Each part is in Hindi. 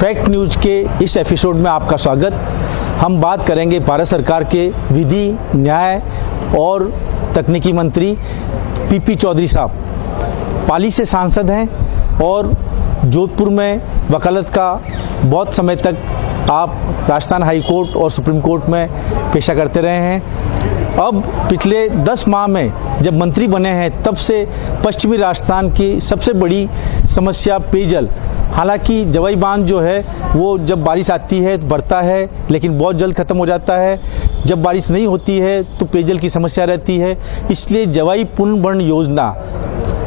फैक्ट न्यूज के इस एपिसोड में आपका स्वागत। हम बात करेंगे भारत सरकार के विधि, न्याय और तकनीकी मंत्री पीपी चौधरी साहब पाली से सांसद हैं और जोधपुर में वकालत का बहुत समय तक आप राजस्थान हाई कोर्ट और सुप्रीम कोर्ट में पेशा करते रहे हैं। अब पिछले 10 माह में जब मंत्री बने हैं तब से पश्चिमी राजस्थान की सबसे बड़ी समस्या पेयजल, हालांकि जवाई बांध जो है वो जब बारिश आती है तो भरता है लेकिन बहुत जल्द ख़त्म हो जाता है। जब बारिश नहीं होती है तो पेयजल की समस्या रहती है। इसलिए जवाई पुनर्भरण योजना,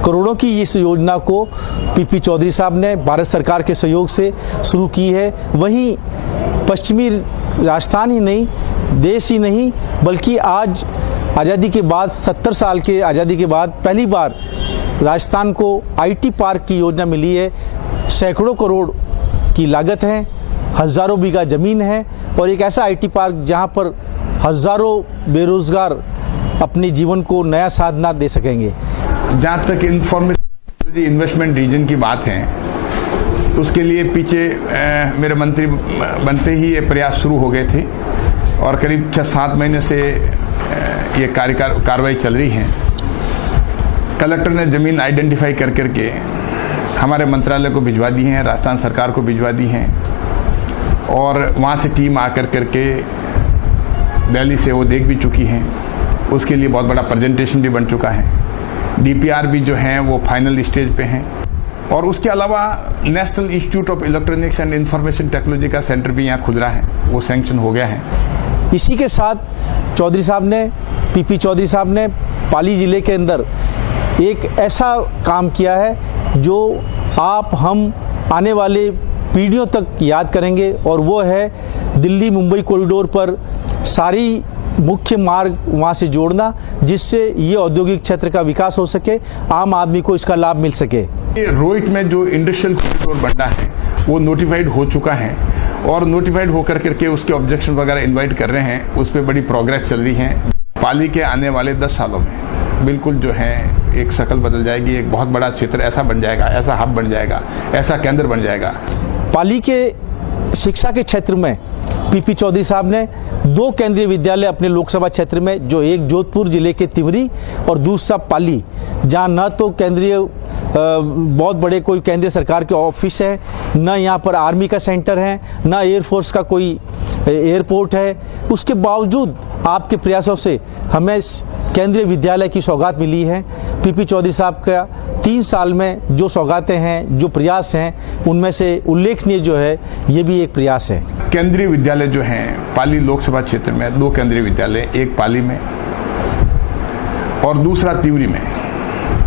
करोड़ों की इस योजना को पीपी चौधरी साहब ने भारत सरकार के सहयोग से शुरू की है। वहीं पश्चिमी राजस्थान ही नहीं, देश ही नहीं, बल्कि आज आज़ादी के बाद 70 साल के आज़ादी के बाद पहली बार राजस्थान को आईटी पार्क की योजना मिली है। सैकड़ों करोड़ की लागत है, हज़ारों बीघा ज़मीन है और एक ऐसा आईटी पार्क जहां पर हज़ारों बेरोजगार अपने जीवन को नया साधना दे सकेंगे। जहाँ तक इंफॉर्मेशन इन्वेस्टमेंट रीजन की बात है, उसके लिए पीछे मेरे मंत्री बनते ही ये प्रयास शुरू हो गए थे और करीब 6-7 महीने से ये कार्रवाई चल रही है। कलेक्टर ने ज़मीन आइडेंटिफाई कर करके हमारे मंत्रालय को भिजवा दी हैं, राजस्थान सरकार को भिजवा दी हैं और वहाँ से टीम आकर करके दिल्ली से वो देख भी चुकी हैं। उसके लिए बहुत बड़ा प्रेजेंटेशन भी बन चुका है। डीपीआर भी जो हैं वो फाइनल स्टेज पे हैं और उसके अलावा national institute of electronics and information technology का सेंटर भी यहाँ खुद रहा है, वो सैंक्शन हो गया है। इसी के साथ पीपी चौधरी साहब ने पाली ज़िले के अंदर एक ऐसा काम किया है जो हम आने वाले पीढ़ियों तक याद करेंगे और वो है दिल्ली मुंबई कॉरिडोर पर सारी मुख्य मार्ग वहाँ से जोड़ना, जिससे ये औद्योगिक क्षेत्र का विकास हो सके, आम आदमी को इसका लाभ मिल सके। रोहित में जो इंडस्ट्रियल कॉरिडोर बनना है वो नोटिफाइड हो चुका है और नोटिफाइड होकर करके उसके ऑब्जेक्शन वगैरह इनवाइट कर रहे हैं। उस पर बड़ी प्रोग्रेस चल रही है। पाली के आने वाले 10 सालों में बिल्कुल जो है एक शक्ल बदल जाएगी। एक बहुत बड़ा क्षेत्र ऐसा बन जाएगा, ऐसा हब बन जाएगा, ऐसा केंद्र बन जाएगा। पाली के शिक्षा के क्षेत्र में पीपी चौधरी साहब ने 2 केंद्रीय विद्यालय अपने लोकसभा क्षेत्र में, जो एक जोधपुर जिले के तिवरी और दूसरा पाली, जहां न तो केंद्रीय बहुत बड़े कोई केंद्रीय सरकार के ऑफिस है, न यहाँ पर आर्मी का सेंटर है, न एयरफोर्स का कोई एयरपोर्ट है। उसके बावजूद आपके प्रयासों से हमें केंद्रीय विद्यालय की सौगात मिली है। पीपी चौधरी साहब का 3 साल में जो सौगातें हैं, जो प्रयास हैं, उनमें से उल्लेखनीय जो है ये भी एक प्रयास है। केंद्रीय विद्यालय जो हैं पाली लोकसभा क्षेत्र में 2 केंद्रीय विद्यालय, एक पाली में और दूसरा तिवरी में,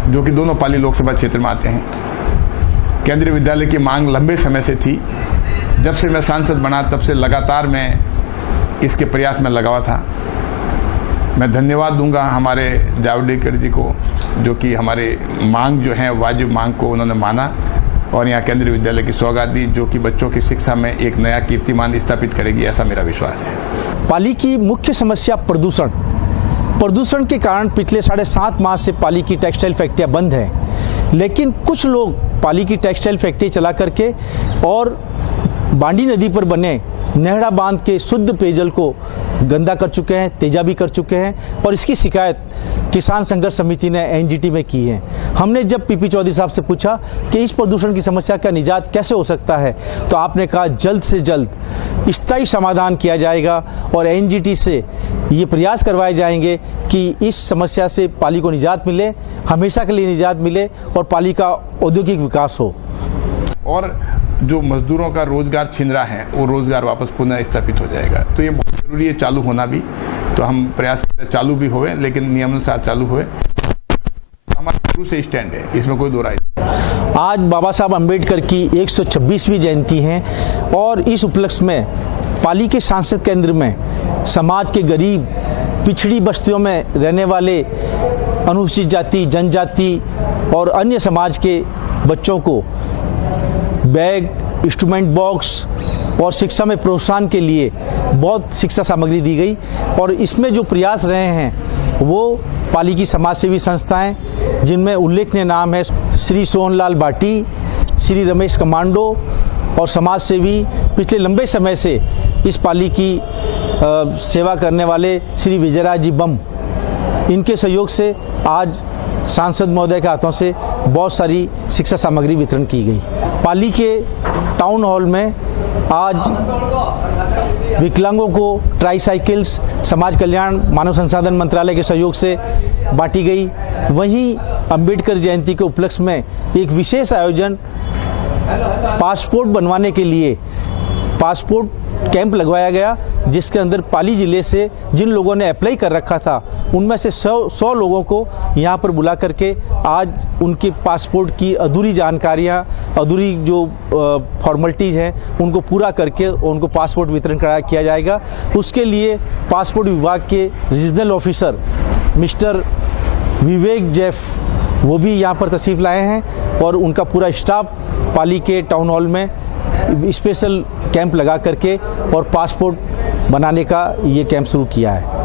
जो कि दोनों पाली लोकसभा क्षेत्र में आते हैं। केंद्रीय विद्यालय की मांग लंबे समय से थी। जब से मैं सांसद बना तब से लगातार मैं इसके प्रयास में लगा हुआ था। मैं धन्यवाद दूंगा हमारे जावड़ेकर जी को, जो कि हमारे मांग जो है वाजिब मांग को उन्होंने माना और यहाँ केंद्रीय विद्यालय की सौगात दी, जो कि बच्चों की शिक्षा में एक नया कीर्तिमान स्थापित करेगी, ऐसा मेरा विश्वास है। पाली की मुख्य समस्या प्रदूषण के कारण पिछले 7.5 माह से पाली की टेक्सटाइल फैक्ट्रियां बंद हैं, लेकिन कुछ लोग पाली की टेक्सटाइल फैक्ट्री चला करके और बांडी नदी पर बने नेहड़ा बांध के शुद्ध पेयजल को गंदा कर चुके हैं, तेजाबी कर चुके हैं और इसकी शिकायत किसान संघर्ष समिति ने एनजीटी में की है। हमने जब पीपी चौधरी साहब से पूछा कि इस प्रदूषण की समस्या का निजात कैसे हो सकता है, तो आपने कहा जल्द से जल्द स्थायी समाधान किया जाएगा और एनजीटी से ये प्रयास करवाए जाएंगे कि इस समस्या से पाली को निजात मिले, हमेशा के लिए निजात मिले और पाली का औद्योगिक विकास हो। और जो मजदूरों का रोजगार छिन रहा है वो रोजगार वापस पुनः स्थापित हो जाएगा। तो ये बहुत जरूरी है चालू होना भी। तो हम प्रयास चालू भी हुए, लेकिन नियमानुसार चालू हुए। हमारा शुरू से स्टैंड है, इसमें कोई दो राय नहीं। आज बाबा साहब अम्बेडकर की 126वीं जयंती है और इस उपलक्ष्य में पाली के सांसद केंद्र में समाज के गरीब, पिछड़ी बस्तियों में रहने वाले अनुसूचित जाति, जनजाति और अन्य समाज के बच्चों को बैग, इंस्ट्रूमेंट बॉक्स और शिक्षा में प्रोत्साहन के लिए बहुत शिक्षा सामग्री दी गई और इसमें जो प्रयास रहे हैं वो पाली की समाज सेवी संस्थाएं, जिनमें उल्लेखनीय नाम है श्री सोहनलाल बाटी, श्री रमेश कमांडो और समाज सेवी पिछले लंबे समय से इस पाली की सेवा करने वाले श्री विजयराज जी बम, इनके सहयोग से आज सांसद महोदय के हाथों से बहुत सारी शिक्षा सामग्री वितरण की गई। पाली के टाउन हॉल में आज विकलांगों को ट्राईसाइकिल्स समाज कल्याण मानव संसाधन मंत्रालय के सहयोग से बांटी गई। वहीं अंबेडकर जयंती के उपलक्ष्य में एक विशेष आयोजन पासपोर्ट बनवाने के लिए पासपोर्ट कैंप लगवाया गया, जिसके अंदर पाली ज़िले से जिन लोगों ने अप्लाई कर रखा था उनमें से 100 लोगों को यहाँ पर बुला करके आज उनके पासपोर्ट की अधूरी जानकारियाँ, अधूरी जो फॉर्मेलिटीज़ हैं उनको पूरा करके उनको पासपोर्ट वितरण किया जाएगा। उसके लिए पासपोर्ट विभाग के रीजनल ऑफिसर मिस्टर विवेक जैफ वो भी यहाँ पर तशरीफ़ लाए हैं और उनका पूरा स्टाफ पाली के टाउन हॉल में स्पेशल कैंप लगा करके और पासपोर्ट बनाने का ये कैंप शुरू किया है।